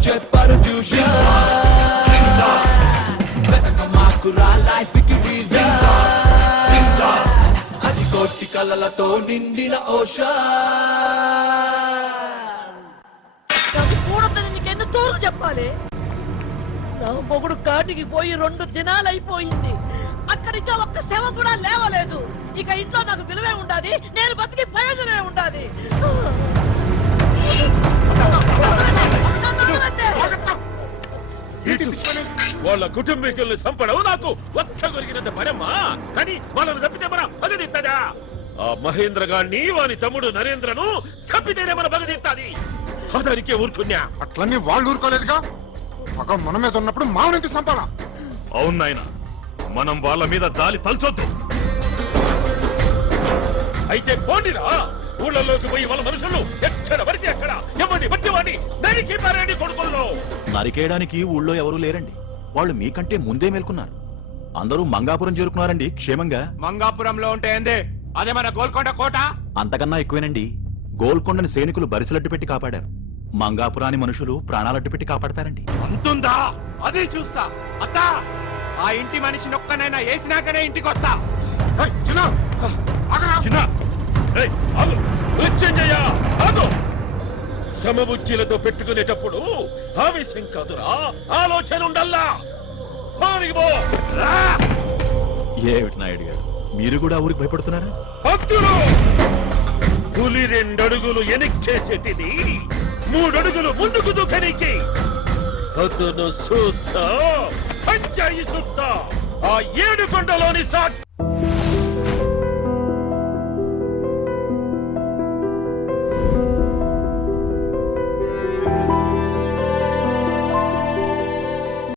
వచ్చే perfusion వెతక మాకురా life కి reason అది కోటి కలలతో నిండిన ఓషన్ కూడదని నీకెన్ని తూర్పు చెప్పాలి నా మొగుడు కాటికి పోయి 2 దినాలైపోయింది అక్కడికి ఒక్క శవ కూడా లేవలేదు ఇక ఇంట్లో నాకు విలువే ఉండాలి నేను బతికి ప్రయోజనమే ఉండాలి వాళ్ళ కుటుంబీకుల్ని చంపడం నాకు ఒక్క కొరిగినంత పనమ్మా కానీ వాళ్ళని చంపితే మన పగదిస్తుందా ఆ మహేంద్ర గారిని వాని తమ్ముడు నరేంద్రను చంపితేనే మన పగదిస్తుంది అతనికే ఊరుకున్నా అట్లన్నీ వాళ్ళు ఊరుకోలేదుగా పగ మన మీద ఉన్నప్పుడు మామూలు చంపాలా అవును నాయన మనం వాళ్ళ మీద దాలి తలచొద్దు అయితే పోండిరా ఊళ్ళలోకి పోయి వాళ్ళ మనుషులు ఎక్కడ పడితే అక్కడ ఎవరిని బట్టి వాడిని నరికి పారేయండి కొడుకుల్లో నరికేయడానికి ఊళ్ళో ఎవరూ లేరండి వాళ్ళు మీకంటే ముందే మేల్కొన్నారు అందరూ మంగాపురం చేరుకున్నారండి క్షేమంగా మంగాపురంలో ఉంటే ఏంది అదే మన గోల్కొండ కోట అంతకన్నా ఎక్కువేనండి గోల్కొండని సైనికులు బరిసలడ్డు పెట్టి కాపాడారు మంగాపురాని మనుషులు ప్రాణాలడ్డు పెట్టి కాపాడతారండి అంతుందా అది చూస్తా అత్తా ఆ ఇంటి మనిషిని ఒక్కనైనా వేసినాకనే ఇంటికి వస్తా సమబుచ్చిలతో పెట్టుకునేటప్పుడు ఆవేశం కాదురా ఆలోచన ఉండల్లా ఏమిటి నాయుడు గారు మీరు కూడా ఊరికి భయపడుతున్నారా భక్తులు పులి 2 అడుగులు ఎనిక్కేసేటిది 3 అడుగులు ముందుకు దూకనికి అతను చూస్తా పంచాయి చూస్తా ఆ 7 కొండలోని సాక్షి